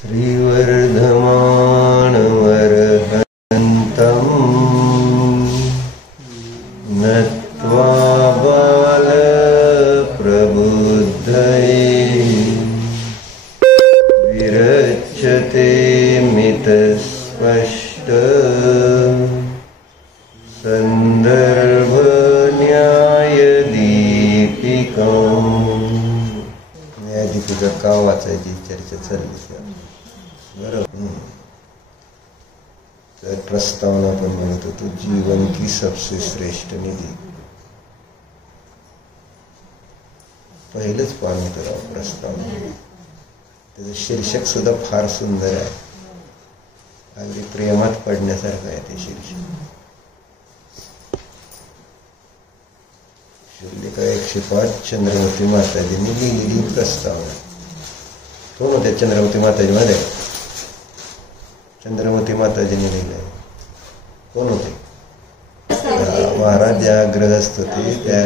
श्रीवर्धमानवरहन्तम् नत्वा बालप्रबुद्धये विरच्यते मितस्पष्ट संदर्भन्यायदीपिकाम्. न्यायदीपिका का वाचायची चर्चा चालली बरोबर. तर प्रस्तावना पण म्हणत होतो जीवन की सबसे श्रेष्ठ निधी. पहिलंच पान होतं प्रस्तावना. त्याचं शीर्षक सुद्धा फार सुंदर आहे. अगदी प्रेमात पडण्यासारखं आहे ते शीर्षक. शूल्यका 105 चंद्रमती माताजींनी लिहिलेली प्रस्तावना. कोण होते चंद्रमती माताजी? मध्ये चंद्रमती माताजींनी लिहिलंय. कोण होते? महाराज ज्या गृहस्थ होते त्या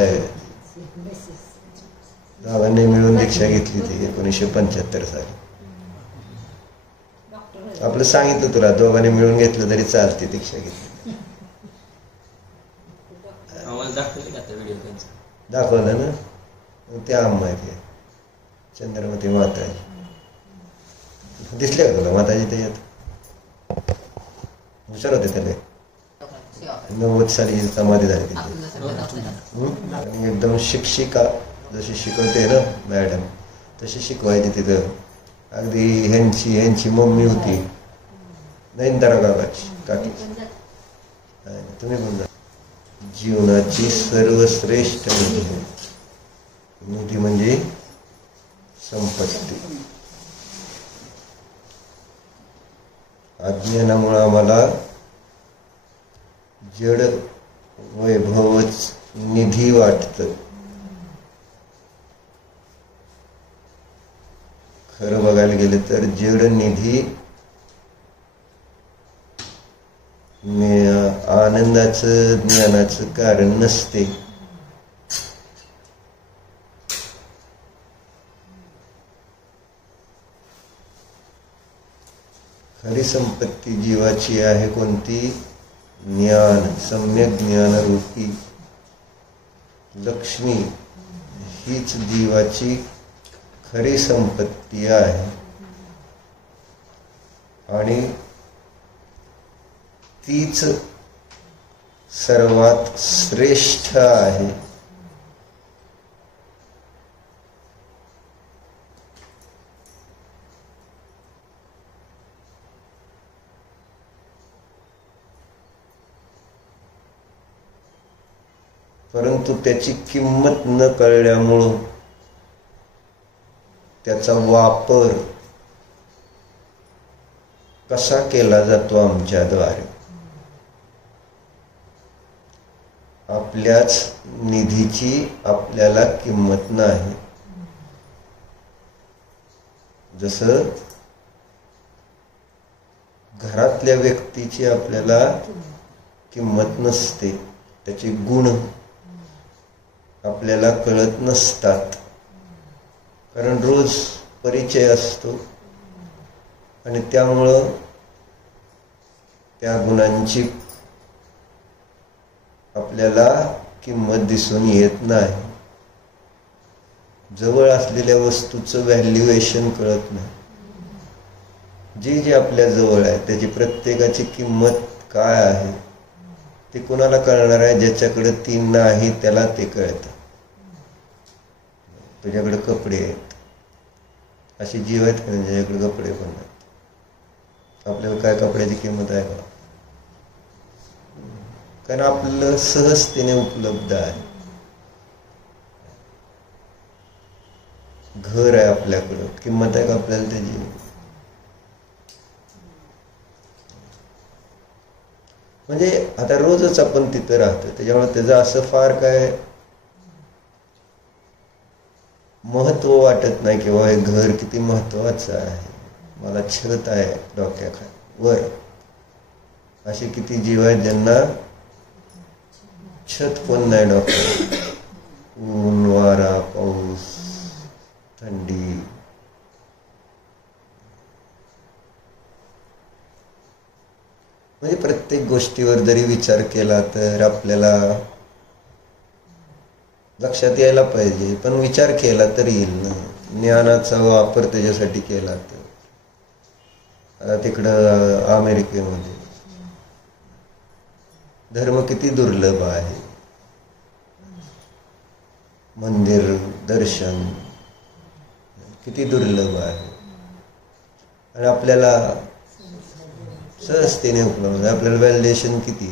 दोघांनी मिळून दीक्षा घेतली ती 1975 साली. आपलं सांगितलं तुला, दोघांनी मिळून घेतलं तरी चालते दीक्षा घेतली. दाखवलं ना त्या माहिती आहे. चंद्रमती माताजी दिसले का तुला? माताजी त्याच्यात हुशार होते. त्याला 90 साली समाधी झाली त्याची. एकदम शिक्षिका जशी शिकवते ना मॅडम तशी शिकवायची तिथं. अगदी ह्यांची मम्मी होती नयनतारा काकी. तुम्ही पण जा. जीवनाची सर्वश्रेष्ठ निधी म्हणजे संपत्ती. अज्ञानामुळे आम्हाला जड वैभवच निधी वाटतं. खरं बघायला गेलं तर जड निधी आनंदाचं ज्ञानाचं कारण नसते. खरी संपत्ती जीवाची आहे कोणती? ज्ञान. सम्यक ज्ञानरूपी लक्ष्मी हीच जीवाची खरी संपत्ती आहे आणि तीच सर्वात श्रेष्ठ आहे. परंतु त्याची किंमत न कळल्यामुळं त्याचा वापर कसा केला जातो आमच्याद्वारे. आपल्याच निधीची आपल्याला किंमत नाही. जसं घरातल्या व्यक्तीची आपल्याला किंमत नसते, त्याचे गुण आपल्याला कळत नसतात, कारण रोज परिचय असतो आणि त्यामुळं त्या गुणांची आपल्याला किंमत दिसून येत नाही. जवळ असलेल्या वस्तूचं व्हॅल्युएशन कळत नाही. जे आपल्या जवळ आहे त्याची प्रत्येकाची किंमत काय आहे ते कोणाला कळणार आहे? ज्याच्याकडे ती नाही त्याला ते कळतं. तुझ्याकडे कपडे आहेत, अशी जीव आहेत का ज्याच्याकडे कपडे पण नाहीत? आपल्याला काय कपड्याची किंमत आहे का? कारण आपलं सहजतेने उपलब्ध आहे. घर आहे आपल्याकडं, किंमत आहे का आपल्याला त्याची? म्हणजे आता रोजच आपण तिथं राहतो, त्याच्यामुळे त्याचं असं फार काय महत्व वाटत नाही किंवा हे घर किती महत्वाचं आहे, मला छत आहे डोक्यावर. असे किती जीव आहेत ज्यांना छत पण नाही डोक्यावर. ऊन, वारा, पाऊस, थंडी, म्हणजे प्रत्येक गोष्टीवर जरी विचार केला तर आपल्याला लक्षात यायला पाहिजे, पण विचार केला तर येईल ना. ज्ञानाचा वापर त्याच्यासाठी केला तर. आता तिकडं अमेरिकेमध्ये धर्म किती दुर्लभ आहे. मंदिर दर्शन किती दुर्लभ आहे आणि आपल्याला सहजतेने उपलब्ध. आपल्याला व्हॅलिडेशन किती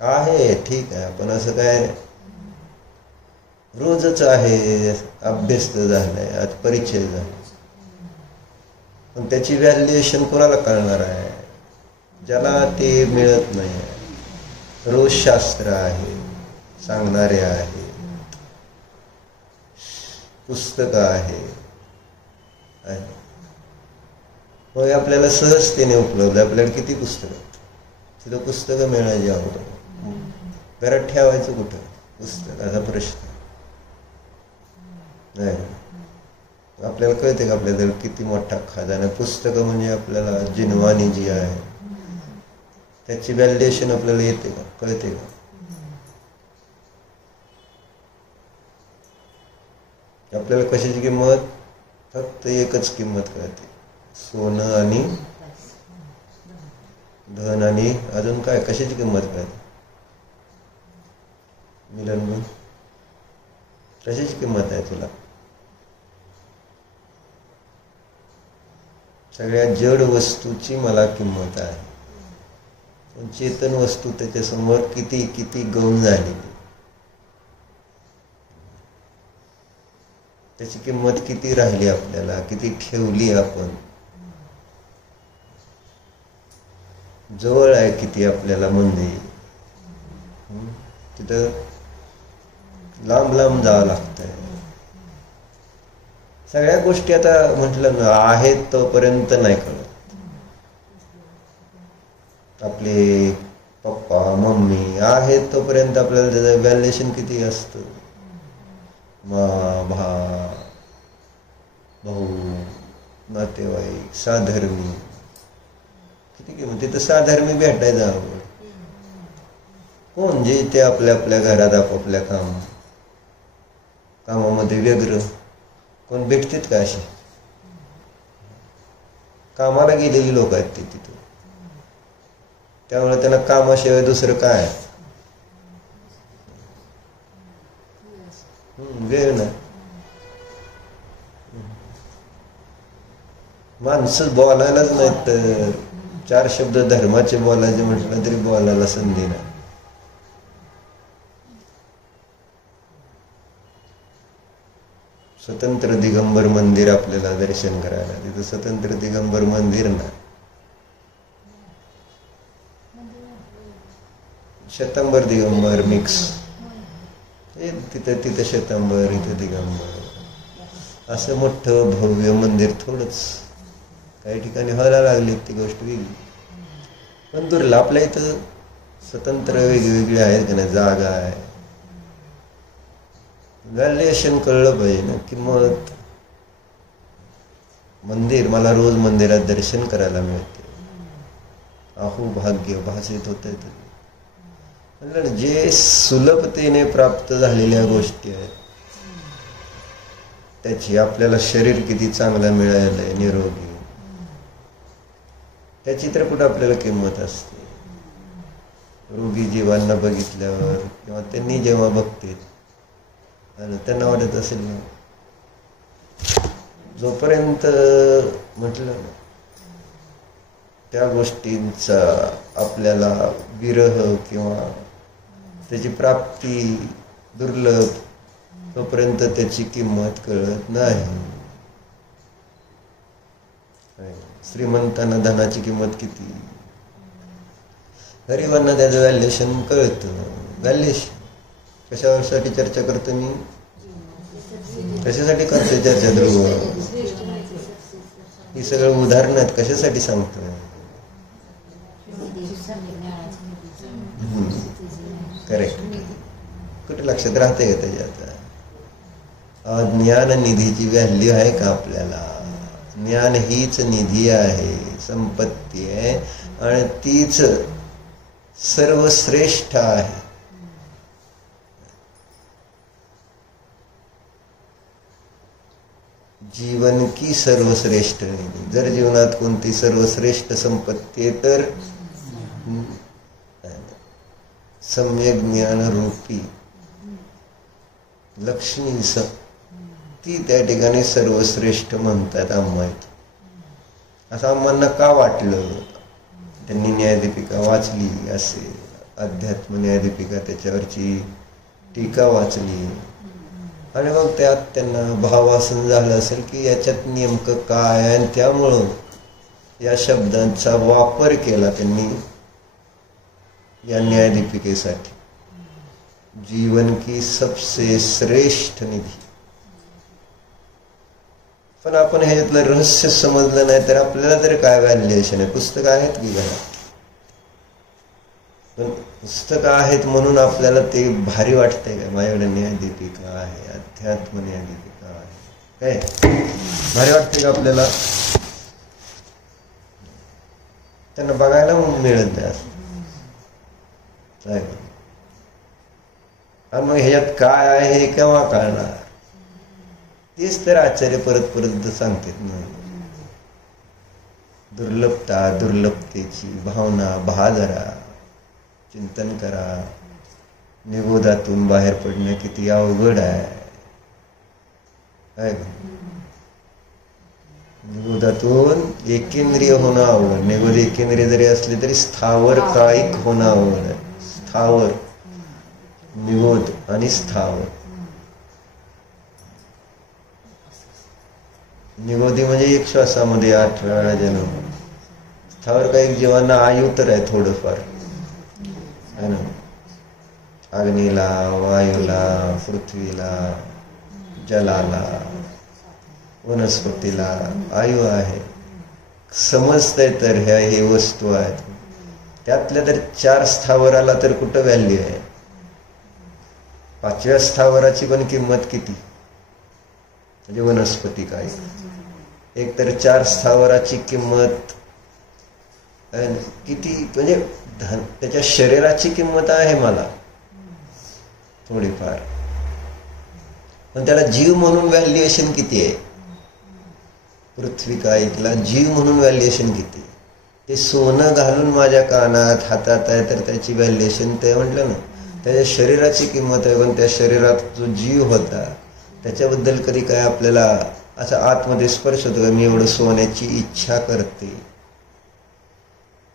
आहे, ठीक आहे, पण असं काय रोजच आहे, अभ्यस्त झालाय, आज परिचय झाला, पण त्याची व्हॅल्युएशन कोणाला कळणार आहे? ज्याला ते मिळत नाही. रोज शास्त्र आहे, सांगणारे आहे, पुस्तकं आहे, मग आपल्याला सहजतेने उपलब्ध. आपल्याला किती पुस्तकं, तिथं पुस्तकं मिळायची अगोदर घरात ठेवायचं कुठं पुस्तकाचा प्रश्न नाही. आपल्याला कळते का आपल्याला किती मोठा खजाना. पुस्तकं म्हणजे आपल्याला जिनवानी जी आहे त्याची व्हॅलिडेशन आपल्याला येते का, कळते का? आपल्याला कशाची किंमत, फक्त एकच किंमत कळते, सोनं आणि धन. आणि अजून काय, कशाची किंमत कळते? मिलन, कशाची किंमत आहे तुला? सगळ्या जड वस्तूची मला किंमत आहे, पण चेतन वस्तू त्याच्यासमोर किती किती गौण झाली, त्याची किंमत किती राहिली आपल्याला, किती ठेवली आपण. जवळ आहे किती आपल्याला मंदिर, तिथं लांब लांब जावं लागतंय. सगळ्या गोष्टी आता म्हटलं ना आहेत तोपर्यंत नाही कळत. आपले पप्पा मम्मी आहेत तोपर्यंत आपल्याला त्याचं व्हॅल्युएशन किती असतं. भाऊ, नातेवाईक, साधर्मी, किती किंमत. तिथं साधर्मी भेटायचं आवड कोण, जे ते आपल्या आपल्या घरात आपापल्या कामामध्ये व्यग्र. कोण भेटतात का अशी? कामाला गेलेली लोक आहेत ते तिथं, त्यामुळे त्यांना कामाशिवाय दुसरं काय वेळ नाही. माणसं बोलायलाच नाहीत तर 4 शब्द धर्माचे बोलायचे म्हटलं तरी बोलायला संधी नाही. स्वतंत्र दिगंबर मंदिर आपल्याला दर्शन करायला, तिथं स्वतंत्र दिगंबर मंदिर ना, शतंबर दिगंबर मिक्स. तिथं शतंबर, इथं दिगंबर, असं मोठं भव्य मंदिर थोडंच. काही ठिकाणी व्हायला लागली ती गोष्ट वेगळी, पण दुर्ला आपल्या इथं स्वतंत्र वेगवेगळी आहेत का नाही, जागा आहे. व्हॅल्युएशन कळलं पाहिजे ना, किंमत. मंदिर, मला रोज मंदिरात दर्शन करायला मिळते, अहो भाग्य भासित होतंय. म्हणलं जे सुलभतेने प्राप्त झालेल्या गोष्टी आहेत त्याची, आपल्याला शरीर किती चांगलं मिळालंय, निरोगी, त्याची तर कुठं आपल्याला किंमत असते. रोगी जीवांना बघितल्यावर किंवा त्यांनी जेव्हा बघते त्यांना वाटत असेल ना, जोपर्यंत म्हटलं त्या गोष्टींचा आपल्याला विरह किंवा त्याची प्राप्ती दुर्लभ, तोपर्यंत त्याची किंमत कळत नाही. श्रीमंतांना धनाची किंमत किती, गरिबांना त्याचं व्हॅल्युएशन कळतं. व्हॅल्युएशन कशासाठी चर्चा करतो मी, कशासाठी करतो चर्चा ध्रुव? ही सगळं उदाहरणं आहेत, कशासाठी सांगतो? करेक्ट. कुठे लक्षात राहते का त्याच्यात? ज्ञान निधीची व्हॅल्यू आहे का आपल्याला? ज्ञान हीच निधी आहे, संपत्ती आहे आणि तीच सर्वश्रेष्ठ आहे. जीवन की सर्वश्रेष्ठ निधी. जर जीवनात कोणती सर्वश्रेष्ठ संपत्ती आहे तर सम्यक ज्ञान रूपी लक्ष्मी ती त्या ठिकाणी सर्वश्रेष्ठ म्हणतात आम्हा. असं आम्हाला का वाटलं? त्यांनी न्यायदीपिका वाचली असेल, अध्यात्म न्यायदीपिका त्याच्यावरची टीका वाचली आणि मग त्यात त्यांना भावासन झालं असेल की याच्यात नेमकं काय आहे, आणि त्यामुळं या शब्दांचा वापर केला त्यांनी या न्यायदीपिकेसाठी. जीवन की सबसे श्रेष्ठ निधी. पण आपण ह्याच्यातलं रहस्य समजलं नाही तर आपल्याला तरी काय व्हॅल्युएशन आहे? पुस्तक आहेत की घरात, पण पुस्तकं आहेत म्हणून आपल्याला ते भारी वाटतंय का? माझ्याकडे न्यायदीपिका आहे, अध्यात्म न्यायदीपिका आहे, काय भारी वाटते का आपल्याला? त्यांना बघायला मिळत नाही असं. आणि मग ह्याच्यात काय आहे हे केव्हा कळणार? तेच तर आचार्य परत परत सांगतात ना. दुर्लभता, दुर्लभतेची भावना बाजरा, चिंतन करा. निगोदातून बाहेर पडणं किती अवघड आहे. निगोदातून एकेंद्रिय होणं अवघड. निगोद एकेंद्रिय जरी असले तरी स्थावर कायिक होणं अवघड आहे. स्थावर, निगोद आणि स्थावर. निगोदी म्हणजे एक श्वासामध्ये 8 वेळा जन्म. स्थावर काही जीवांना आयु तर आहे थोडंफार है ना. अग्नीला, वायूला, पृथ्वीला, जलाला, वनस्पतीला आयु आहे. समजतंय तर ह्या हे वस्तू आहेत. त्यातल्या तर 4 स्थावराला तर कुठं व्हॅल्यू आहे? 5व्या स्थावराची पण किंमत किती? म्हणजे वनस्पती काय? एक तर 4 स्थावराची किंमत किती? म्हणजे त्याच्या शरीराची किंमत आहे मला थोडीफार, पण त्याला जीव म्हणून व्हॅल्युएशन किती आहे? पृथ्वी कायिकला जीव म्हणून व्हॅल्युएशन किती? ते सोनं घालून माझ्या कानात हातात आहे तर त्याची व्हॅल्युएशन ते म्हटलं ना. त्याच्या शरीराची किंमत आहे, पण त्या शरीरात जो जीव होता त्याच्याबद्दल कधी काय आपल्याला असा आतमध्ये स्पर्श होतो? मी एवढं सोन्याची इच्छा करते,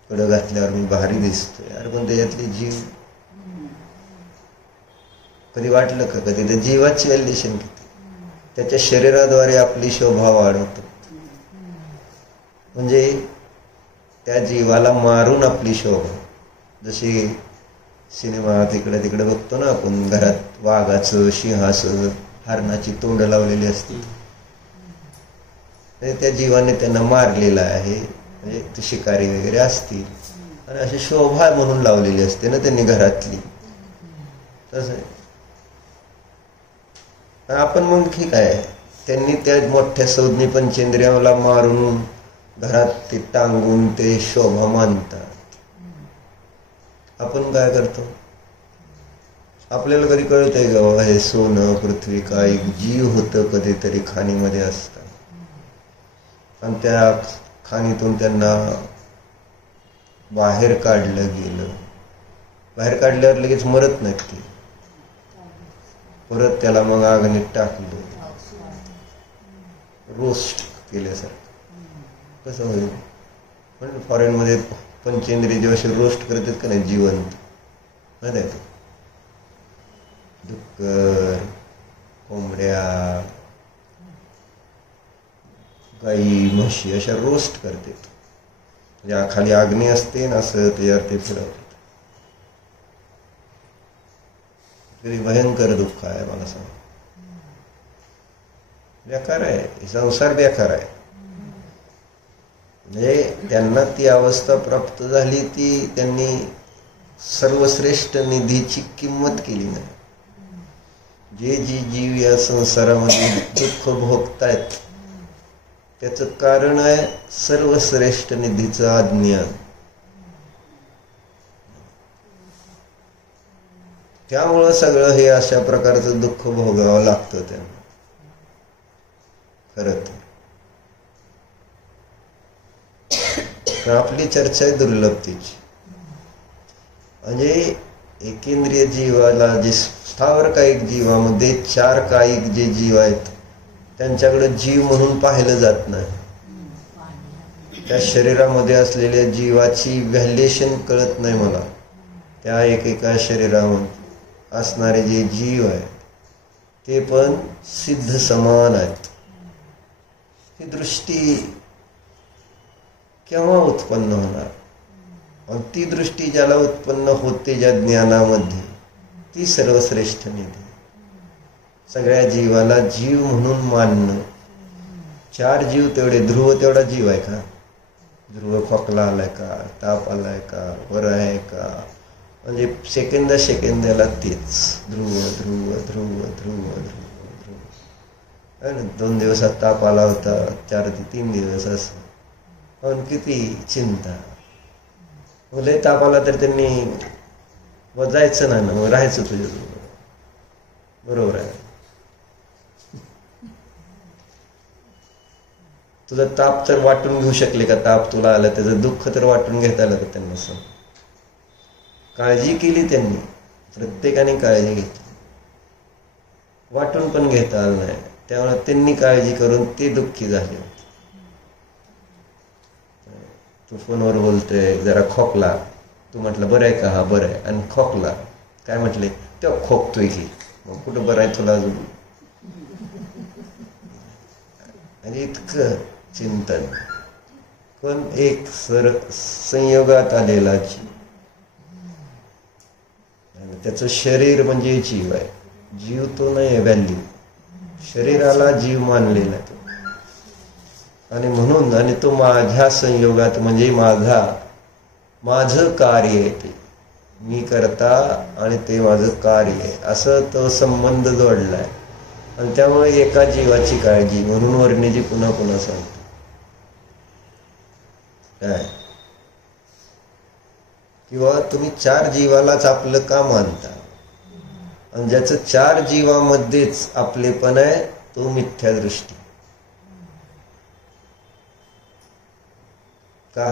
कडं घातल्यावर मी भारी दिसतोय, अरे पण त्याच्यातले जीव कधी वाटलं का? कधी त्या जीवाची व्हॅल्युएशन किती? त्याच्या शरीराद्वारे आपली शोभा वाढवतो. म्हणजे त्या जीवाला मारून आपली शोभा. जशी सिनेमात इकडे तिकडे बघतो ना आपण, घरात वाघाचं, सिंहाचं, हरणाची तोंड लावलेली असते. त्या जीवाने त्यांना मारलेला आहे. म्हणजे ते शिकारी वगैरे असतील आणि अशी शोभा म्हणून लावलेली असते ना त्यांनी घरातली. तसं आपण मग ठीक आहे, त्यांनी त्या मोठ्या संज्ञी पंचेंद्रियाला मारून घरात ते टांगून ते शोभा मानतात. आपण काय करतो? आपल्याला कधी कळतंय का बाबा हे सोनं, पृथ्वी काय जीव होतं कधीतरी खाणीमध्ये असतं आणि त्या खाणीतून त्यांना बाहेर काढलं गेलं. बाहेर काढल्यावर लगेच मरत नाहीत ते, परत त्याला मग अग्नीत टाकलं, रोस्ट केल्यासारखं. कसं होईल? पण फॉरेनमध्ये पंचेंद्रिय जेव्हा रोस्ट करतात का नाही जिवंत, माहिती आहे? डुक्कर, कोंबड्या, गाई, म्हशी अशा रोस्ट करतात. म्हणजे खाली अग्नी असते ना, असं त्याच्यावर ते फिरवतात. तरी भयंकर दुःख आहे. मला सांग, बेकार आहे संसार, बेकार आहे. म्हणजे त्यांना ती अवस्था प्राप्त झाली, ती त्यांनी सर्वश्रेष्ठ निधीची किंमत केली नाही. जे जी जीव या संसारामध्ये दुःख भोगतायत त्याचं कारण आहे सर्वश्रेष्ठ निधीचं अज्ञान. त्यामुळं सगळं हे अशा प्रकारचं दुःख भोगावं लागतं त्यांना. खरं तर आपली चर्चा आहे दुर्लभतेची. म्हणजे एकेंद्रिय जीवाला जे स्थावर कायिक जीवामध्ये 4 कायिक जे जीव आहेत त्यांच्याकडे जीव म्हणून पाहिलं जात नाही. त्या शरीरामध्ये असलेल्या जीवाची व्हॅल्युएशन कळत नाही मला. त्या एकेका शरीरामध्ये असणारे जे जीव आहेत ते पण सिद्ध समान आहेत. ही दृष्टी केव्हा उत्पन्न होणार? आणि ती दृष्टी ज्याला उत्पन्न होते ज्या ज्ञानामध्ये, ती सर्वश्रेष्ठ निधी. सगळ्या जीवाला जीव म्हणून मानणं. 4 जीव तेवढे. ध्रुव तेवढा जीव आहे का? ध्रुव खोकला आलाय का? ताप आलाय का? बरं आहे का? म्हणजे सेकंदाला तेच ध्रुव ध्रुव ध्रुव ध्रुव ध्रुव ध्रुव. 2 दिवसात ताप आला होता, 4 ते 3 दिवस असं. पण किती चिंता. लय ताप आला तर त्यांनी जायचं नाही ना, मग राहायचं तुझ्याबरोबर. बरोबर आहे. तुझा ताप तर वाटून घेऊ शकले का? ताप तुला आला त्याचं दुःख तर वाटून घेता आलं का त्यांना? काळजी केली त्यांनी, प्रत्येकाने काळजी घेतली, वाटून पण घेता आलं नाही. त्यामुळे त्यांनी काळजी करून ते दुःखी झाले. तू फोनवर बोलतोय, जरा खोकला, तू म्हटलं बरं आहे का? हा बरं आहे. आणि खोकला काय म्हटले? तेव्हा खोकतोय की. मग कुठं बरं आहे तुला अजून? आणि इतकं चिंतन. पण एक संयोगात आलेला जीव, त्याचं शरीर म्हणजे जीव आहे. जीव तो नाही, व्हॅल्यू. शरीराला जीव मानलेला तो. आणि म्हणून, आणि तो माझ्या संयोगात म्हणजे माझं कार्य आहे ते. मी करता आणि ते माझं कार्य आहे, असं तो संबंध जोडलाय. आणि त्यामुळे एका जीवाची काळजी म्हणून वर्णीजी पुन्हा पुन्हा सांगतो काय. किंवा तुम्ही 4 जीवालाच आपलं का मानता? आणि ज्याचं 4 जीवामध्येच आपलेपण आहे तो मिथ्या दृष्टी. का?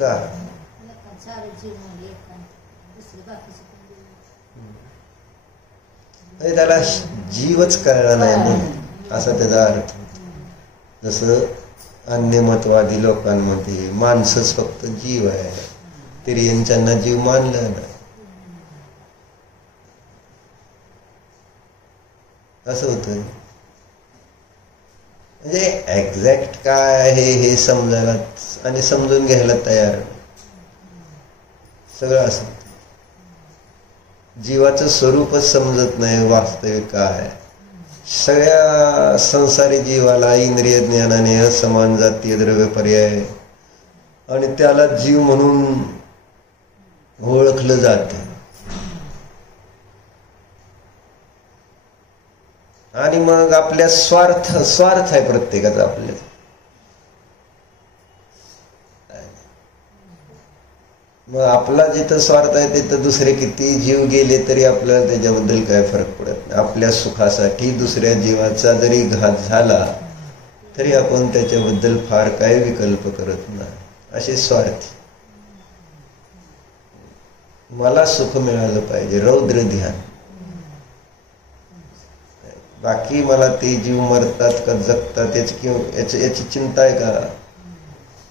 का? त्याला जीवच कळला नाही ना, असा त्याचा अर्थ. जसं अन्यमतवादी लोकांमध्ये माणसंच फक्त जीव आहे, तिर्यंच्यांना जीव मानला नाही, असं होतं. म्हणजे एक्झॅक्ट काय आहे हे समजायला आणि समजून घ्यायला तयार सगळं असं. जीवाचं स्वरूपच समजत नाही वास्तविक काय. सगळ्या संसारी जीवाला इंद्रिय ज्ञानाने असमान जातीय द्रव्य पर्याय आणि त्याला जीव म्हणून ओळखलं जाते. आणि मग आपल्या स्वार्थ आहे प्रत्येकाचा. आपल्या मग आपला जिथं स्वार्थ आहे तिथं दुसरे किती जीव गेले तरी आपल्याला त्याच्याबद्दल काय फरक पडत नाही. आपल्या सुखासाठी दुसऱ्या जीवाचा जरी घात झाला तरी आपण त्याच्याबद्दल फार काय विकल्प करत नाही. असे स्वार्थी. मला सुख मिळालं पाहिजे, रौद्र ध्यान. बाकी मला ते जीव मरतात का जगतात याची चिंता आहे का?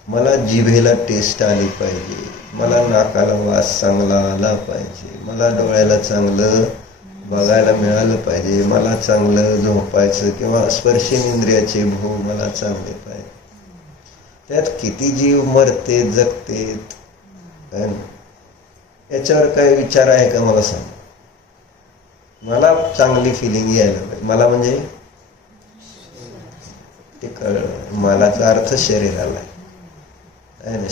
मला जिभेला टेस्ट आली पाहिजे, मला नाकाला वास चांगला आला पाहिजे, मला डोळ्याला चांगलं बघायला मिळालं पाहिजे, मला चांगलं झोपायचं किंवा स्पर्शेंद्रियाचे भोग मला चांगले पाहिजे. त्यात किती जीव मरते जगते याच्यावर काही विचार आहे का? मला सांग. मला चांगली फिलिंग यायला पाहिजे. मला म्हणजे ते मलाचा अर्थ शरीराला आहे ना.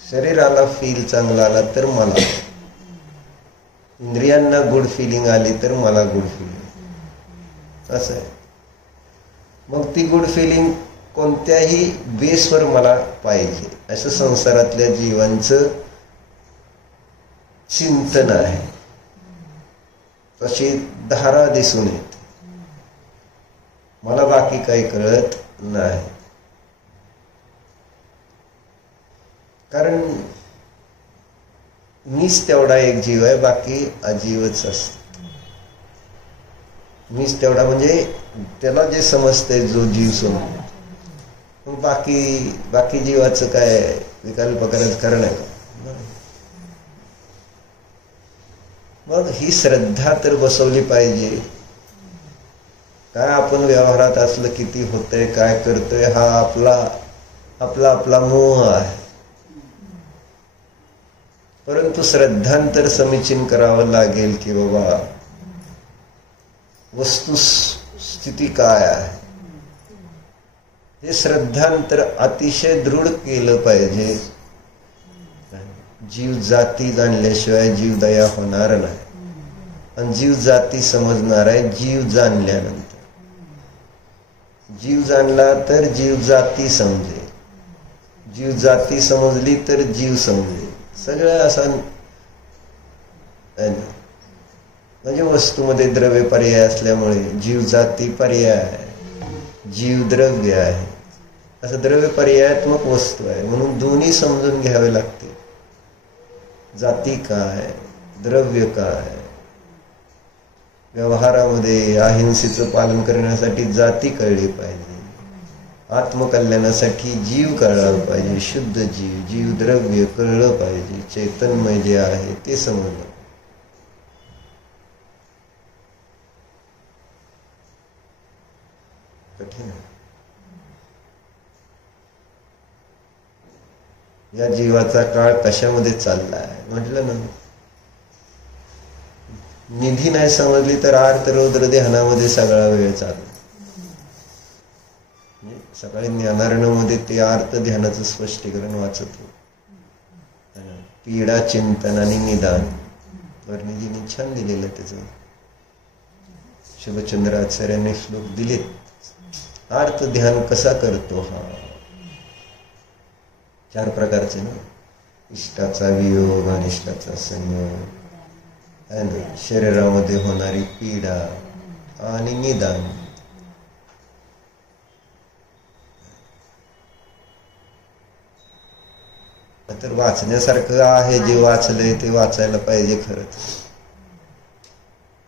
शरीराला फील चांगला आला तर मला इंद्रियांना गुड फिलिंग आली तर मला गुड फिलिंग असं आहे. मग ती गुड फिलिंग कोणत्याही बेसवर मला पाहिजे असं संसारातल्या जीवांचं चिंतन आहे. तशी धारा दिसून येते. मला बाकी काही कळत नाही. कारण मीच तेवढा एक जीव आहे, बाकी अजीवच असत. मीच तेवढा म्हणजे त्याला जे समजतंय जो जीव समजतो. बाकी जीवाचं काय विकल्प करायचं कारण आहे का? मग ही श्रद्धा तर बसवली पाहिजे. काय आपण व्यवहारात असलं किती होतंय काय करतोय हा आपला मोह आहे. परंतु श्रद्धांतर समीचीन करावं लागेल की बाबा वस्तुस्थिती काय आहे. हे श्रद्धांतर अतिशय दृढ केलं पाहिजे. जीव जाती जाणल्याशिवाय जीव दया होणार नाही. आणि जीव जाती समजणार आहे जीव जाणल्यानंतर. जीव जाणला तर जीव जाती समजेल. जीव जाती समजली तर जीव समजेल. सगळं असं म्हणजे वस्तूमध्ये द्रव्य पर्याय असल्यामुळे जीव जाती पर्याय आहे, जीव द्रव्य आहे. असं द्रव्य पर्यायात्मक वस्तू आहे. म्हणून दोन्ही समजून घ्यावे लागते. जाती काय, द्रव्य काय. व्यवहारामध्ये अहिंसेचं पालन करण्यासाठी जाती कळली पाहिजे. आत्मकल्याणासाठी जीव कळला पाहिजे. शुद्ध जीव द्रव्य कळलं पाहिजे. चैतन्य जे आहे ते समजलं. कठीण आहे. या जीवाचा काळ कशामध्ये चाललाय म्हटलं ना. निधी नाही समजली तर आर्त रौद्र ध्यानामध्ये सगळा वेळ चालला. सकाळी ज्ञानारणमध्ये ते आर्त ध्यानाचं स्पष्टीकरण वाचत होत. पीडा चिंतन आणि निदान वर्णिजींनी छान दिलेलं त्याचं. शुभचंद्र आचार्यांनी श्लोक दिलेत. आर्त ध्यान कसा करतो हा 4 प्रकारचे ना. इष्टाचा वियोग, अनिष्टाचा संयोग आहे ना, शरीरामध्ये होणारी पीडा आणि निदान. तर वाचण्यासारखं आहे. जे वाचलंय ते वाचायला पाहिजे खरंच.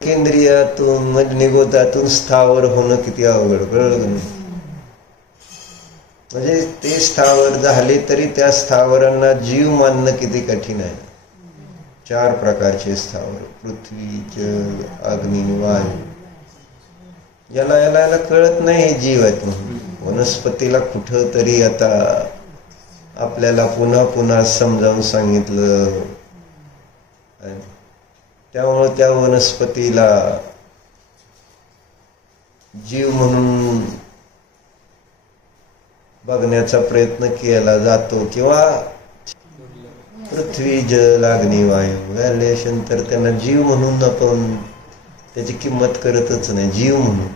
केंद्रियातून म्हणजे निगोतातून स्थावर होणं किती अवघड कळलं. म्हणजे ते स्थावर झाले तरी त्या स्थावरांना जीव मानणं किती कठीण आहे. 4 प्रकारचे स्थावर, पृथ्वी, जल, अग्नी, वायू. याला कळत नाही हे जीव आहेत म्हणून. वनस्पतीला कुठं तरी आता आपल्याला पुन्हा समजावून सांगितलं. त्यामुळे त्या वनस्पतीला जीव म्हणून बघण्याचा प्रयत्न केला जातो. किंवा पृथ्वी, जल, अग्नी, वायू व्हॅल्युएशन तर त्यांना जीव म्हणून आपण त्याची किंमत करतच नाही. जीव म्हणून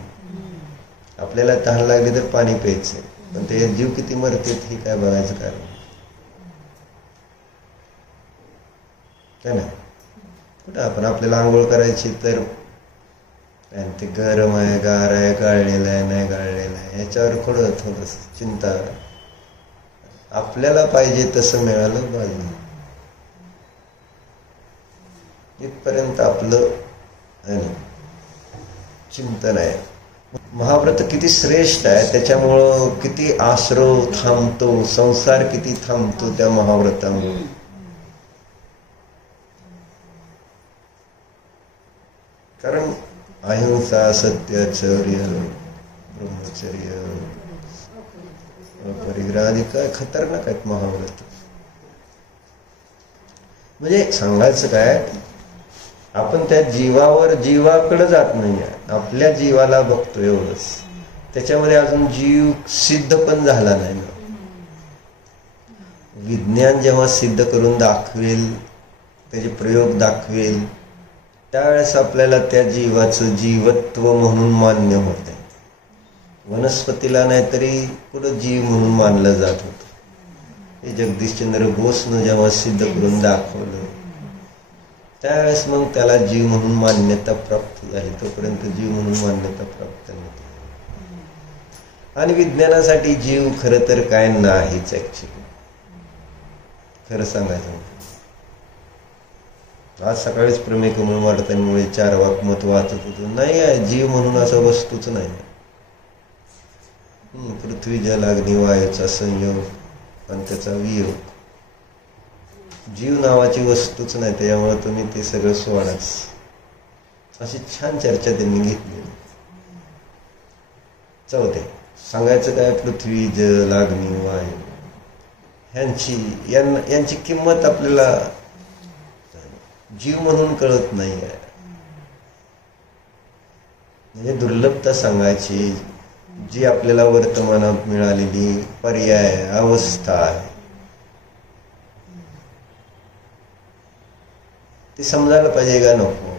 आपल्याला तहान लागली तर पाणी प्यायचंय, पण ते जीव किती मरते हे काय बघायचं कारण काय नाही. कुठं आपण आपल्याला आंघोळ करायची तर ते गरम आहे, गार आहे, गाळलेलं आहे, नाही गाळलेलं आहे याच्यावर थोडस चिंता. आपल्याला पाहिजे तसं मिळालं पाहिजे इथपर्यंत आपलं चिंतन आहे. महाव्रत किती श्रेष्ठ आहे. त्याच्यामुळं किती आश्रव थांबतो, संसार किती थांबतो त्या महाव्रतामुळे. कारण अहिंसा, सत्याचर्य, ब्रह्मचर्य, परिग्रह आदी काय खतरनाक आहेत महाव्रत. म्हणजे सांगायचं काय, आपण त्या जीवाकडे जात नाही, आपल्या जीवाला बघतो एवढंच. त्याच्यामध्ये अजून जीव सिद्ध पण झाला नाही ना. विज्ञान जेव्हा सिद्ध करून दाखवेल, त्याचे प्रयोग दाखवेल त्यावेळेस आपल्याला त्या जीवाचं जीवत्व म्हणून मान्य होते. वनस्पतीला नाहीतरी पुढं जीव म्हणून मानलं जात होतं. हे जगदीशचंद्र बोसनं जेव्हा सिद्ध करून दाखवलं त्यावेळेस मग त्याला जीव म्हणून मान्यता प्राप्त झाली. तोपर्यंत जीव म्हणून मान्यता प्राप्त नव्हती. आणि विज्ञानासाठी जीव खरं तर काय नाहीच ऍक्च्युली, खरं सांगायचं. आज सकाळीच प्रमेय कमळ मारतांमुळे 4 वाक मत वाचत होतो. नाही आहे जीव म्हणून असं वस्तूच नाही. पृथ्वी जल अग्नी वायूचा संयोग आणि त्याचा वियोग, जीव नावाची वस्तूच नाही. त्यामुळे तुम्ही ते सगळं सोडाच. अशी छान चर्चा त्यांनी घेतली. चौथे सांगायचं काय, पृथ्वी जल अग्नी वायू यांची किंमत आपल्याला जीव म्हणून कळत नाही आहे. म्हणजे दुर्लभता सांगायची जी आपल्याला वर्तमानात मिळालेली पर्याय अवस्था आहे ती समजायला पाहिजे का नको.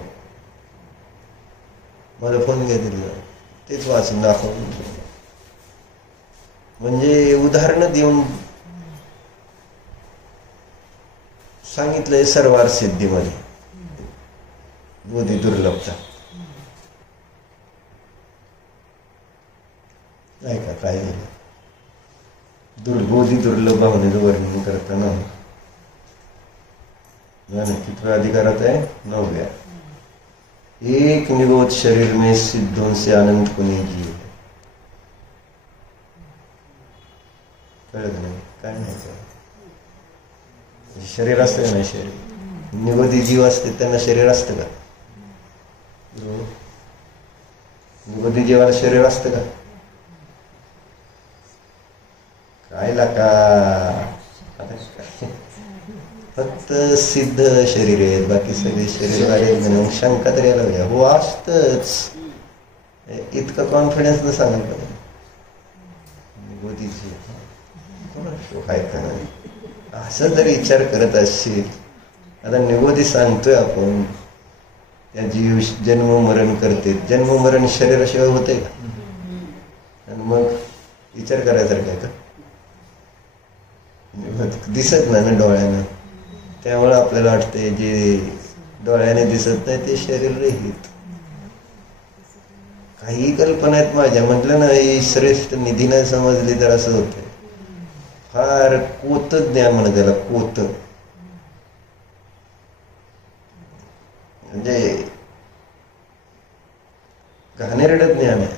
माझा फोन घेतला तेच वाचून दाखवून म्हणजे उदाहरणं देऊन सांगितलंय सर्वार सिद्धीमध्ये बोधी दुर्लभता. नाही का काय झालं बोधी दुर्लभ भावनेचं वर्णन करताना कितव्या अधिकारात आहे, 9व्या. एक निरोध शरीर में सिद्धों से अनंत कोणी जीव. कळत नाही काय नाही. शरीर असतं का नाही, शरीर निगोदी जीव असते त्यांना शरीर असतं का? निगोदी जीवाला शरीर असतं का? काय लाका फक्त सिद्ध शरीर आहेत, बाकी सगळे शरीर वाले म्हणून शंका तरी यायला पाहिजे. हो असतच, इतकं कॉन्फिडन्स न सांगायला पाहिजे. निगोदीची शोक आहे का नाही असं जर विचार करत असशील. आता निगोदी सांगतोय आपण त्या जीव जन्म मरण करते. जन्म मरण शरीराशिवाय होते का? आणि मग विचार करायसारखं आहे का? दिसत नाही ना डोळ्यानं. त्यामुळे आपल्याला वाटते जे डोळ्याने दिसत नाही ते शरीर रहित. काही कल्पना आहेत माझ्या. म्हटलं ना ही श्रेष्ठ निधी नाही समजली तर असं होतं. फार कोत ज्ञान म्हणत त्याला, कोत म्हणजे घाणेरडं ज्ञान आहे.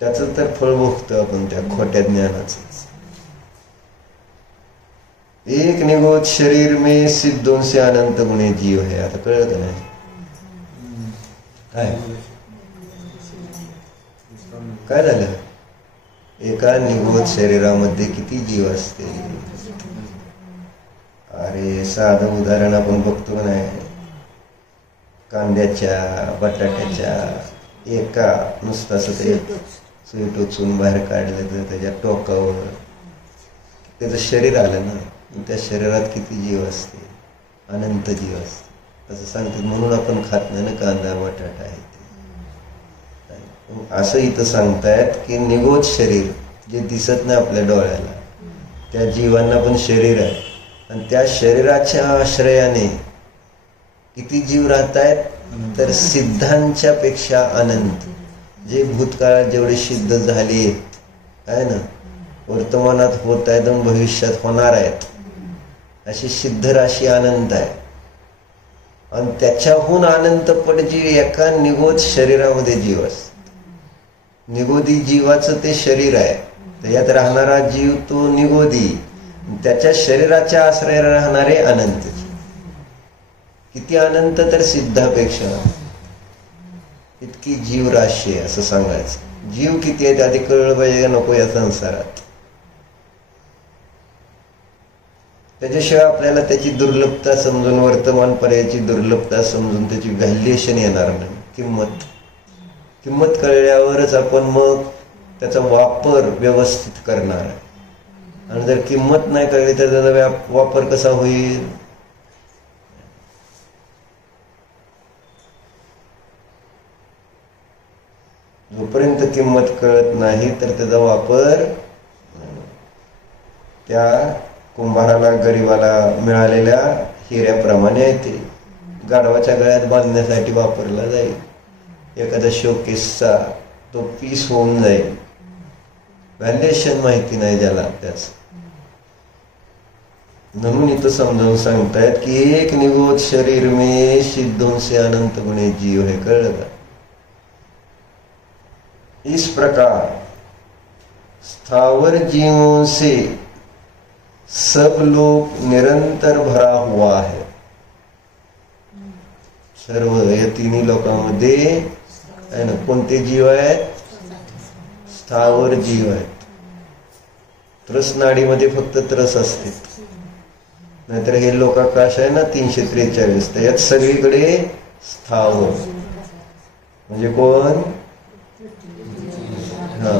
त्याच तर फळ भोगतो आपण त्या खोट्या ज्ञानाचं. एक निगोद शरीर में सिद्धों से अनंत गुणे जीव है. आता कळत नाही काय झालं. एका निगोद शरीरामध्ये किती जीव असते. अरे साधं उदाहरण आपण बघतो का नाही, कांद्याच्या बटाट्याच्या एका नुसतं असं ते सुई टोचून बाहेर काढलं तर त्याच्या टोकावर त्याचं शरीर आलं ना. त्या शरीरात किती जीव असते, अनंत जीव असते असं सांगतात. म्हणून आपण खात नाही ना कांदा बटाटा आहे ते. असं इथं सांगतायत की निगोद शरीर जे दिसत नाही आपल्या डोळ्याला त्या जीवांना पण शरीर आहे. आणि त्या शरीराच्या आश्रयाने किती जीव राहत आहेत तर सिद्धांच्या पेक्षा अनंत. जे भूतकाळात जेवढे सिद्ध झाले आहे ना, वर्तमानात होत आहेत आणि भविष्यात होणार आहेत अशी सिद्ध राशी अनंत आहे. आणि त्याच्याहून अनंतपट जी एका निगोद शरीरामध्ये जीव असतो. निगोदी जीवाचं ते शरीर आहे. त्याच्यात राहणारा जीव तो निगोदी, त्याच्या शरीराच्या आश्रयाला राहणारे अनंत. किती अनंत तर सिद्धापेक्षा इतकी जीव राशी आहे असं सांगायचं. जीव किती आहेत आधी कळलं पाहिजे नको या संसारात. त्याच्याशिवाय आपल्याला त्याची दुर्लभता समजून, वर्तमान पर्यायाची दुर्लभता समजून त्याची व्हॅल्युएशन येणार नाही. किंमत कळल्यावरच आपण मग त्याचा वापर व्यवस्थित करणार आहे. आणि जर किंमत नाही कळली तर त्याचा वापर कसा होईल. जोपर्यंत किंमत कळत नाही तर त्याचा वापर त्या कुंभाराला गरीबाला मिळालेल्या हिऱ्याप्रमाणे आहे. ते गाढवाच्या गळ्यात बांधण्यासाठी वापरला जाईल. एखादा शोकेसचा तो पीस होऊन जाईल. व्हॅल्युएशन माहिती नाही ज्याला त्याच. म्हणून इथं समजावून सांगतायत की एक निगोद शरीर में सिद्धों से अनंत गुणे जीव है. कळलं का? इस प्रकार स्थावर जीवों से सब लोक निरंतर भरा हुआ है. सर्व या तिन्ही लोकांमध्ये आहे ना. कोणते जीव आहेत? स्थावर जीव आहेत. त्रस नाडीमध्ये फक्त त्रस असते. नाहीतर हे लोकाकाश आहे ना 343, तर यात सगळीकडे स्थावर म्हणजे कोण? हा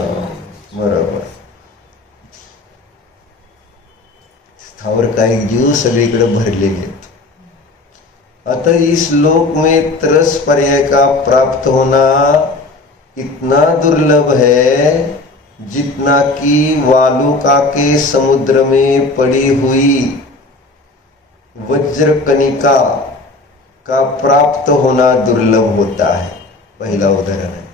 बरोबर. स्थावर काही जीव सगळीकडे भरलेले आहेत. अतः इस लोक में त्रस पर्याय का प्राप्त होना इतना दुर्लभ है जितना कि वालुका के समुद्र में पड़ी हुई वज्र कनिका का प्राप्त होना दुर्लभ होता है. पहिला उदाहरण है.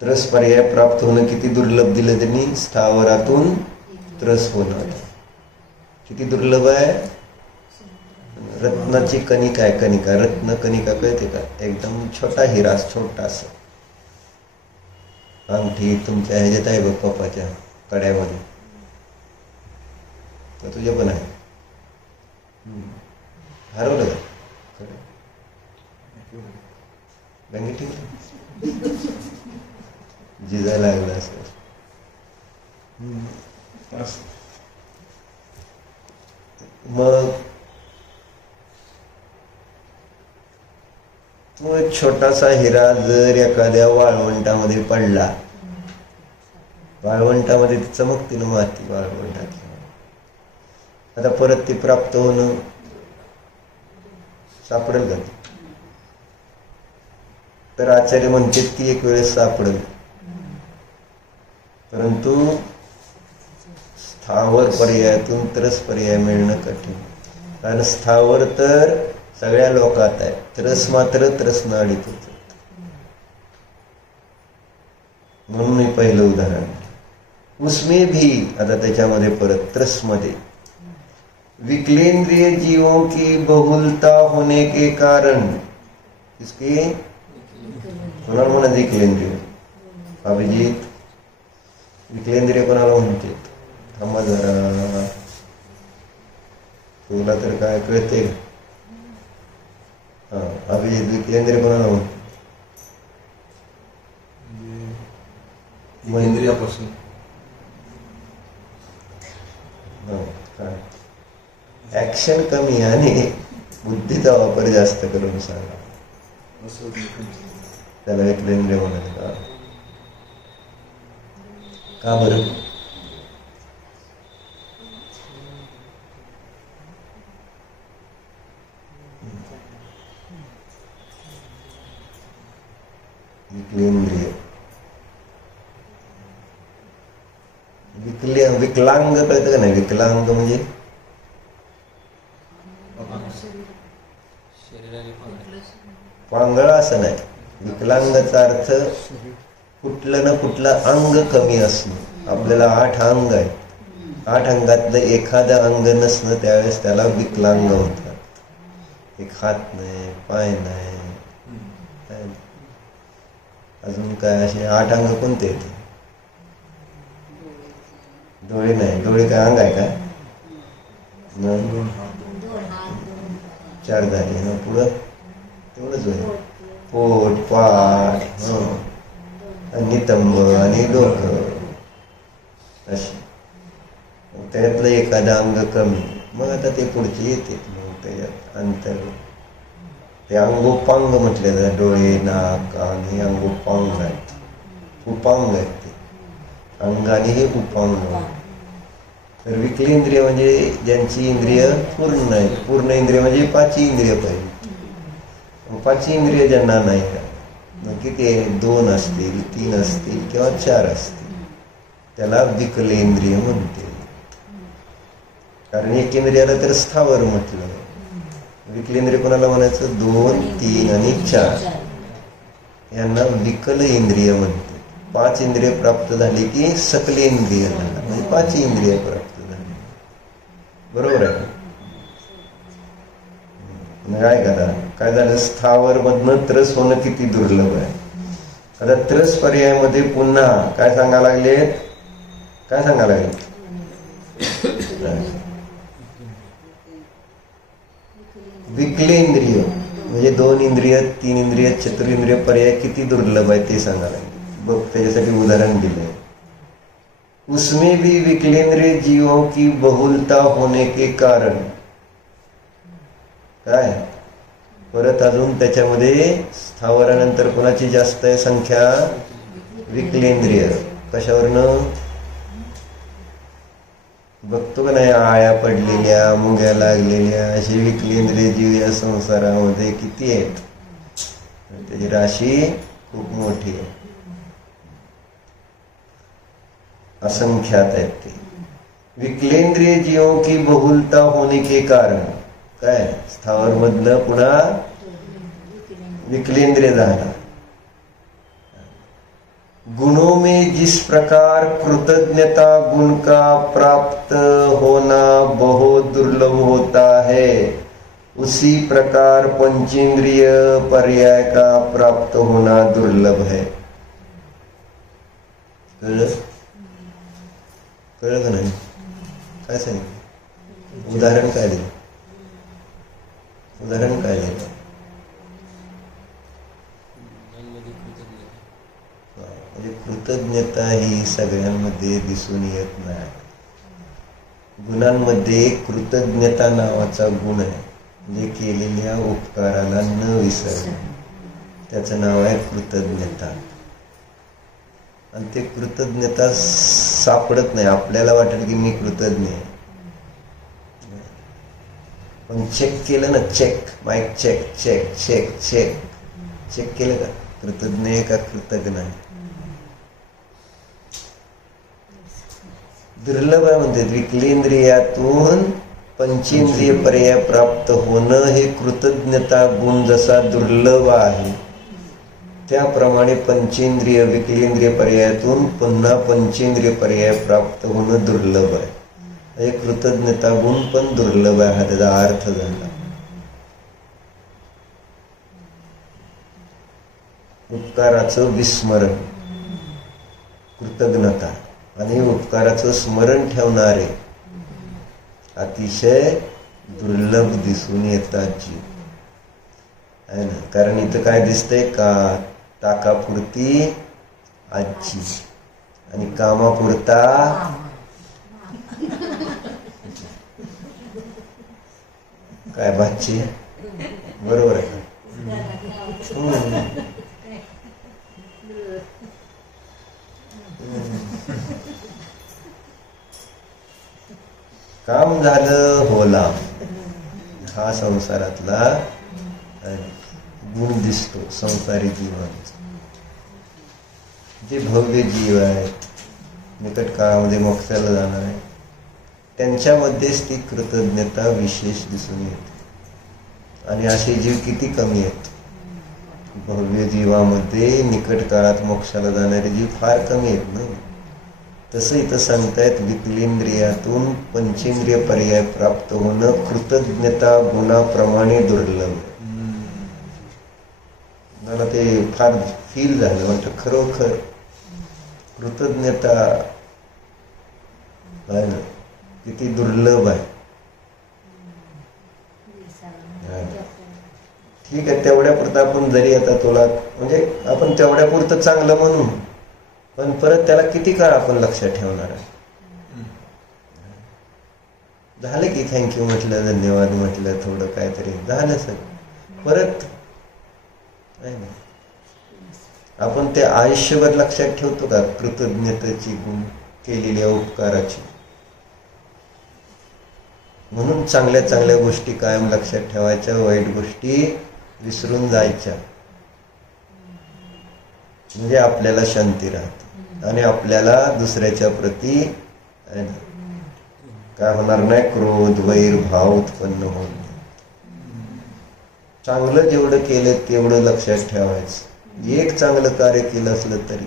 त्रस पर्याय प्राप्त होणं किती दुर्लभ दिलं त्यांनी. स्थावरातून त्रस होणं किती दुर्लभ आहे. रत्नाची कणिका आहे. कणिका रत्न कणिका कळते का? एकदम छोटा हिरा, छोटासा अंगठी तुमच्या ह्याच्यात आहे बघ पप्पाच्या कड्यामध्ये, तर तुझ्या पण आहे. हरवलं का? बँकेत जिजायला लागला असेल. मग तो एक छोटासा हिरा जर एखाद्या वाळवंटामध्ये पडला, वाळवंटामध्ये ती चमकते ना माती वाळवंटातली. आता परत ती प्राप्त होणं सापडेल का? तर आचार्य म्हणते ती एक वेळेस सापडेल, परंतु स्थावर पर्यायातून त्रस पर्याय मिळणं कठीण. कारण स्थावर तर सगळ्या लोकात आहे, त्रस मात्र त्रस नाडीत होत. म्हणून मी पहिलं उदाहरण. उसमें भी आता त्याच्यामध्ये परत त्रस मध्ये विकलेंद्रिय जीवों की बहुलता होने के कारण, इसकी कोणाला म्हणत विकलेंद्रिय? अभिजित विकलेंद्रिय कोणाला म्हणते? थांबा जरा, तुला तर काय कळते? हा अभिजित विकलेंद्रिय कोणाला म्हणते? इंद्रियापासून. ऍक्शन कमी आणि बुद्धीचा वापर जास्त करून सांगा. त्याला विकलेंद्रिय म्हणत का? का बरं? विकलेंद्रिय विकलांग कळतं का नाही? विकलांग म्हणजे पांगळा असं नाही. विकलांगाचा अर्थ कुठलं ना कुठलं अंग कमी असणं. आपल्याला 8 अंग आहेत, 8 अंगातलं एखादं अंग नसणं, त्यावेळेस त्याला विकलांग म्हणतात. एक हात नाही, पाय नाही, अजून काय असे 8 अंग कोणते येते? डोळे नाही. डोळे काय अंग आहे का? 4 झाले ना. पुढं तेवढंच होईल. पोट, पाठ, नितंब आणि डोकं अशी. त्यातलं एखादं अंग कमी, मग आता ते पुढचे येते. मग त्याच्यात अंतर ते अंगोपांग म्हटले जातात. डोळे, नाक, कान हे अंगोपांग आहेत, उपांग आहेत. ते अंगाने हे उपांग. तर विकलेंद्रिय म्हणजे ज्यांची इंद्रिय पूर्ण आहेत. पूर्ण इंद्रिय म्हणजे 5 इंद्रिय पाहिजे. पाचही इंद्रिय ज्यांना नाही आहे, मग किती आहे, 2 असतील, 3 असतील किंवा 4 असतील, त्याला विकलेंद्रिय म्हणते. कारण एक इंद्रियाला तर स्थावर म्हटलं. विकलेंद्रिय कोणाला म्हणायचं, 2, 3 आणि 4 यांना विकल इंद्रिय म्हणते. 5 इंद्रिय प्राप्त झाली की सकलेंद्रिय झाला, म्हणजे 5 इंद्रिय प्राप्त झाली. बरोबर आहे. काय करा, काय झालं, स्थावर मधनं त्रस होणं किती दुर्लभ आहे. आता त्रस पर्यायामध्ये पुन्हा काय सांगा लागलेत, काय सांगा लागलेत, विकलेंद्रिय म्हणजे 2 इंद्रिय, 3 इंद्रिय, चतुर्ंद्रिय पर्याय किती दुर्लभ आहे ते सांगा लागले. बघ, त्याच्यासाठी उदाहरण दिलंय. उसमें भी विकलेंद्रिय जीवों की बहुलता होने के कारण, काय परत अजून त्याच्यामध्ये स्थावरानंतर कोणाची जास्त आहे संख्या, विकलेंद्रिय. कशावरनं बघतो का नाही, आळ्या पडलेल्या, मुंग्या लागलेल्या अशी विकलेंद्रिय जीव या संसारामध्ये किती आहेत, त्याची राशी खूप मोठी आहे, असंख्यात आहेत ते. विकलेंद्रिय जीवों की बहुलता होने के कारण, काय स्थावर मधलं पुन्हा विकलेंद्रिय झाला. गुणों में जिस प्रकार कृतज्ञता गुण का प्राप्त होना बहुत दुर्लभ होता है, उसी प्रकार पंचेंद्रिय पर्याय का प्राप्त होना दुर्लभ है. कळलं का नाही, काय सांगितलं, उदाहरण काय दिलं, उदाहरण काय दिलं, म्हणजे कृतज्ञता ही सगळ्यांमध्ये दिसून येत नाही. गुणांमध्ये कृतज्ञता नावाचा गुण आहे, म्हणजे केलेल्या उपकाराला न विसरणे, त्याचं नाव आहे कृतज्ञता. आणि ते कृतज्ञता सापडत नाही. आपल्याला वाटेल की मी कृतज्ञ आहे, पण चेक केलं ना, check mike check check check check चेक केलं का, कृतज्ञ आहे का कृतज्ञ आहे. दुर्लभ आहे म्हणते. विकलेंद्रियातून पंचेंद्रिय पर्याय प्राप्त होणं हे कृतज्ञता गुण जसा दुर्लभ आहे, त्याप्रमाणे पंचेंद्रिय विकलेंद्रिय पर्यायातून पुन्हा पंचेंद्रिय पर्याय प्राप्त होणं दुर्लभ आहे. हे कृतज्ञता गुण पण दुर्लभ आहे, हा त्याचा अर्थ झाला. उपकाराचं विस्मरण, कृतज्ञता आणि उपकाराचं स्मरण ठेवणारे अतिशय दुर्लभ दिसून येतात जीव आहे ना. कारण इथं काय दिसतंय का, ताकापुरती आजी आणि कामापुरता काय भाची, बरोबर आहे का. काम झालं होला, हा संसारातला गुण दिसतो. संसारी जीवांचा जे भव्य जीव आहेत, निकट काळामध्ये मोक्षाला जाणार आहे, त्यांच्यामध्येच ती कृतज्ञता विशेष दिसून येते. आणि असे जीव किती कमी आहेत. भव्य जीवामध्ये निकट काळात मोक्षाला जाणारे जीव फार कमी आहेत ना. तसं इथं सांगतायत, विकलेंद्रियातून पंचेंद्रिय पर्याय प्राप्त होणं कृतज्ञता गुणाप्रमाणे दुर्लभ. मला ते फार फील झालं, म्हटलं खरोखर कृतज्ञता आहे ना किती दुर्लभ आहे. ठीक आहे, तेवढ्या पुरतं आपण जरी आता तुला म्हणजे आपण तेवढ्या पुरतं चांगलं म्हणू, पण परत त्याला किती काळ आपण लक्षात ठेवणार आहे. झालं की थँक्यू म्हटलं, धन्यवाद म्हटलं, थोडं काहीतरी झालं सर, परत नाही ना. आपण ते आयुष्यभर लक्षात ठेवतो का कृतज्ञतेची गुण, केलेल्या उपकाराची. म्हणून चांगल्या चांगल्या गोष्टी कायम लक्षात ठेवायच्या, वाईट गोष्टी विसरून जायच्या, म्हणजे आपल्याला शांती राहते आणि आपल्याला दुसऱ्याच्या प्रती काय होणार नाही, क्रोध वैर भाव उत्पन्न होत नाही. चांगलं जेवढं केलं तेवढं लक्षात ठेवायचं. एक चांगलं कार्य केलं असलं तरी,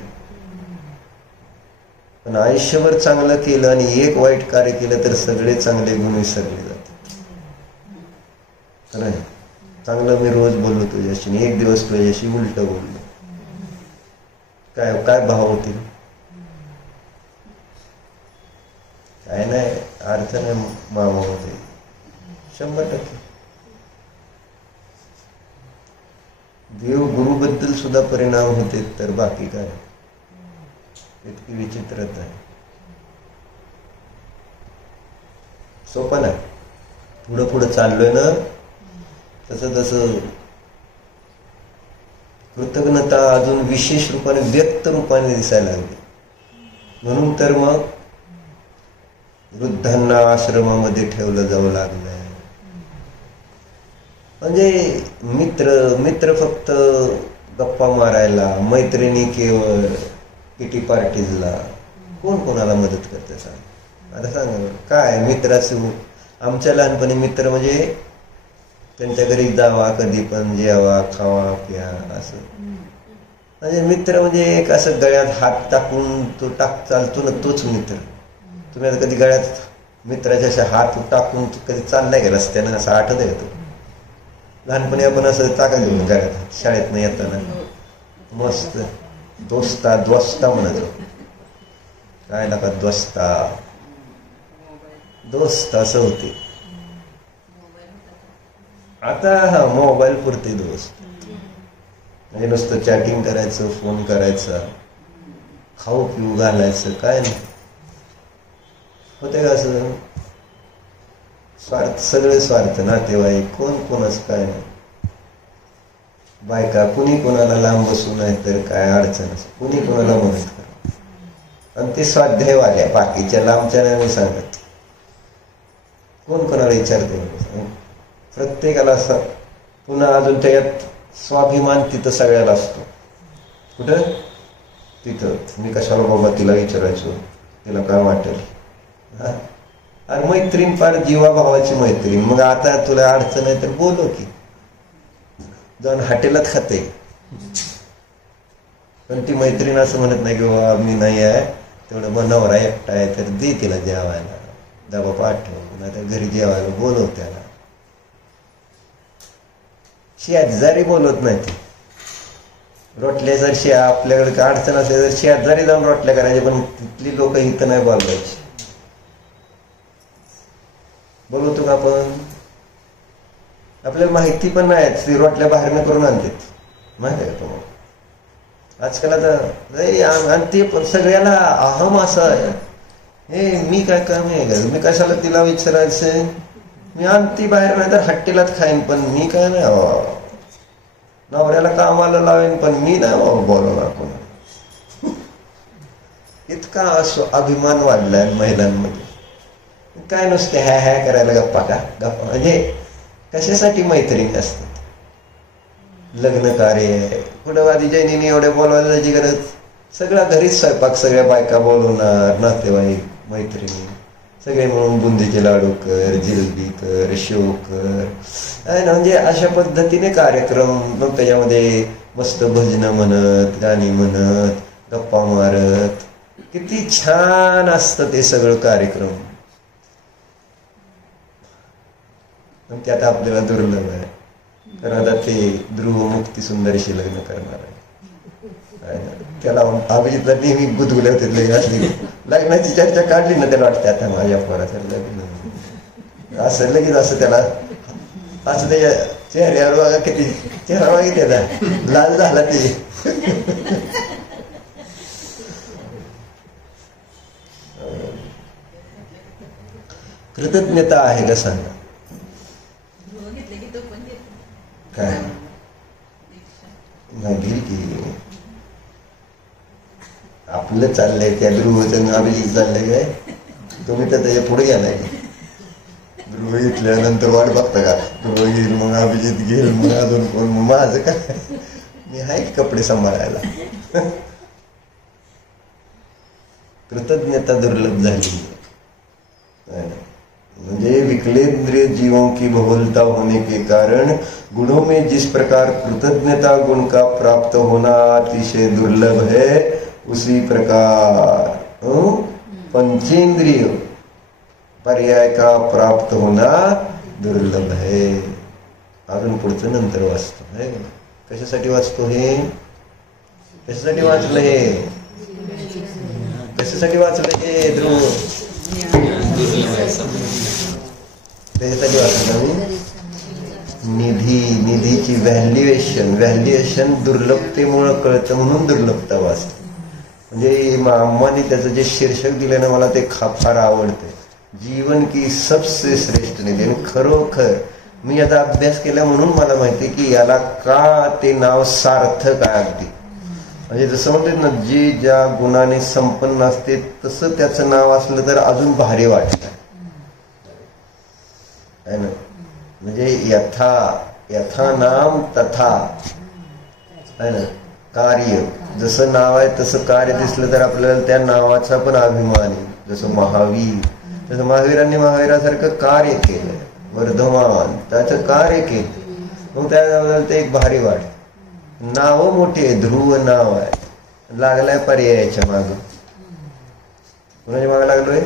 पण आयुष्यभर चांगलं केलं आणि एक वाईट कार्य केलं तर सगळे चांगले गुण विसरले जातात. खरं आहे. चांगलं मी रोज बोललो तुझ्याशी, एक दिवस तुझ्याशी उलट बोललो, काय काय भाव होतील? काय नाही, अर्थ नाही मामामध्ये 100%. देव गुरुबद्दल सुद्धा परिणाम होते, तर बाकी काय? इतकी विचित्रता आहे. सोपं नाही. पुढं पुढं चाललोय ना, तसं तसं कृतज्ञता अजून विशेष रूपाने, व्यक्त रूपाने दिसायला लागली. म्हणून तर मग वृद्धांना आश्रमामध्ये ठेवलं जाऊ लागलंय. म्हणजे मित्र फक्त गप्पा मारायला, मैत्रिणी केवळ किटी पार्टीजला. कोण कोणाला मदत करते सांग? आता सांगा काय मित्राचं. आमच्या लहानपणी मित्र म्हणजे त्यांच्या घरी जावा, कधी पण जेवा, खावा, प्या, असं. म्हणजे मित्र म्हणजे एक असं गळ्यात हात टाकून तो चालतो ना, तोच मित्र. तुम्ही आता कधी गळ्यात मित्राच्या अशा हात टाकून कधी चाललाय का रस्त्यानं? असं आठवत आहे तो. लहानपणी आपण असं टाकायचो गळ्यात, शाळेत नाही येताना मस्त दोस्ता म्हणायचो. काय नका दोस्त असं होते. आता हा मोबाईल पुरते दोस्त, म्हणजे नुसतं चॅटिंग करायचं, फोन करायचा, खाऊ पिऊ घालायचं, काय नाही होते का असं? स्वार्थ, सगळे स्वार्थ. नातेवाईक कोण कोणाच काय नाही. बायका कुणी कोणाला लांब बसू नाही तर काय अडचण असते, कुणी कोणाला मदत करा. आणि ते स्वाध्यायवाल्या, बाकीच्या लांबच्या नाही मी सांगत. कोण कोणाला विचारते? प्रत्येकाला असं. पुन्हा अजून त्याच्यात स्वाभिमान तिथं सगळ्याला असतो. कुठं? तिथं मी कशाला बाबा तिला विचारायचो, तिला काय वाटेल. आणि मैत्रीण फार जीवाभावाची मैत्रीण. मग आता तुला अडचण आहे तर बोलो की, जाऊन हॉटेलात खाते. पण ती मैत्रीण असं म्हणत नाही की बाबा मी नाही आहे, तेवढं मग नवरा एकटा आहे तर दे तिला जेवायला, डबा पाठव, नाही तर घरी जेवायला बोलव त्याला. शेजारी बोलवत नाही ती. रोटल्या जर आपल्याकडे काय अडचण असेल तर शेजारी जाऊन रोटल्या करायच्या, पण तिथली लोक इथं नाही बोलवायची. बोलवतो का आपण? आपल्याला माहिती पण नाही, ती रोटल्या बाहेरनं करून आणतात, माहिती आहे का तुम्हाला? आजकाल आता आणि ते पण सगळ्याला अहम असं आहे, हे मी काय काम आहे का, मी कशाला तिला विचारायचं, मी आणती बाहेर, नाही तर हट्टीलाच खाईन, पण मी काय नाही नवऱ्याला कामाला लावेन, पण मी नाही बोलवणार कोणा. इतका अभिमान वाढलाय महिलांमध्ये. काय नुसते ह्या करायला गप्पा म्हणजे कशासाठी मैत्रिणी असतात? लग्न कार्य कुठं आधी जैनीने एवढ्या बोलवायला जायची गरज? सगळा घरीच स्वयंपाक, सगळ्या बायका बोलवणार, नातेवाईक मैत्रिणी सगळे म्हणून बुंदीचे लाडू कर, जिलबी कर, शेव कर, म्हणजे अशा पद्धतीने कार्यक्रम. मग त्याच्यामध्ये मस्त भजनं म्हणत, गाणी म्हणत, गप्पा मारत, किती छान असतं ते सगळं कार्यक्रम. पण ते आता आपल्याला दुर्लभ आहे, कारण आता ते ध्रुव मुक्ती सुंदरशी लग्न करणार आहे. त्याला अभिजितला नेहमी गुदगुल्या होते. लग्नाची चर्चा काढली ना, त्याला वाटते आता माझ्या पोराचं लग्न असं, लगेच असं त्याला असं त्याच्या चेहऱ्यावर बघा, किती चेहरा बघितला लाल झाला ते. कृतज्ञता आहे का सांगा? काय नाही की आपलं चाललंय, त्या ध्रुवचं अभिजित चाललंय काय? तुम्ही तर त्याच्या पुढे गेलाय. ध्रुव इथल्यानंतर वाट बघता का? ध्रुव घेईल, मग अभिजित घेईल, मग अजून कोण, मग माझं काय, मी आहे कपडे सांभाळायला. कृतज्ञता दुर्लभ झाली. म्हणजे विकलेंद्रिय जीवों की बहुलता होने के कारण गुणों में जिस प्रकार कृतज्ञता गुण का प्राप्त होना अतिशय दुर्लभ है, उसी प्रकार पंचेंद्रिय पर्याय का प्राप्त होना दुर्लभ है. अजून पुढचं नंतर वाचतो है. कशासाठी वाचतो हे? कशासाठी वाचलं हे? कशासाठी वाचलं हे ध्रुव? त्याच्यासाठी वाचलं मी. निधीची व्हॅल्युएशन दुर्लभतेमुळे कळतं, म्हणून दुर्लभता वाचते. म्हणजे अम्माने त्याचं जे शीर्षक दिलं ना, मला ते फार आवडते. जीवन की सबसे श्रेष्ठ निधी. आणि खरोखर मी याचा अभ्यास केला म्हणून मला माहिती की याला का ते नाव सार्थक आहे अगदी. म्हणजे जसं म्हणते ना, जे ज्या गुणाने संपन्न असते तसं त्याचं नाव असलं तर अजून भारी वाटतं है ना. म्हणजे यथा नाम तथा है ना. कार्य, जसं नाव आहे तसं कार्य दिसलं तर आपल्याला त्या नावाचा पण अभिमान आहे. जसं महावीर, तसं महावीरांनी महावीरासारखं कार्य केलं. वर्धमान, त्याचं कार्य केलं, मग त्याबद्दल ते एक भारी वाटतं. नाव मोठी आहे. ध्रुव नाव आहे, लागलाय पर्यायाच्या माग. कोणाच्या मागे लागलोय?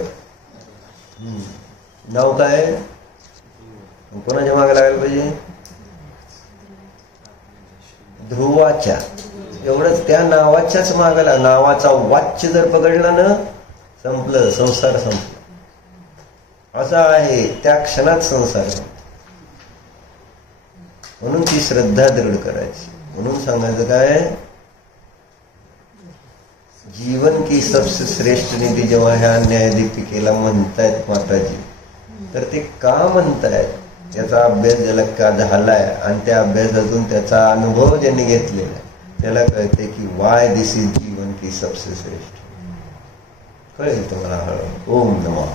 नाव काय? कोणाच्या मागे लागायला पाहिजे? ध्रुवाच्या. एवढंच, त्या नावाच्याच मागायला. नावाचा वाच्य जर पकडला ना, संपलं, संसार संपला. असं आहे, त्या क्षणात संसार संपला. म्हणून ती श्रद्धा दृढ करायची. म्हणून सांगायचं काय, जीवन की सबसे श्रेष्ठ निधी जेव्हा ह्या न्यायदीपिकेला म्हणतायत माताजी, तर ते का म्हणतायत याचा अभ्यास ज्याला का झालाय आणि त्या अभ्यासातून त्याचा अनुभव ज्यांनी घेतलेला त्याला कळते की वाय दिस इज जीवन की सबसे श्रेष्ठ. कळेल तुम्हाला हळू. ओम नमः.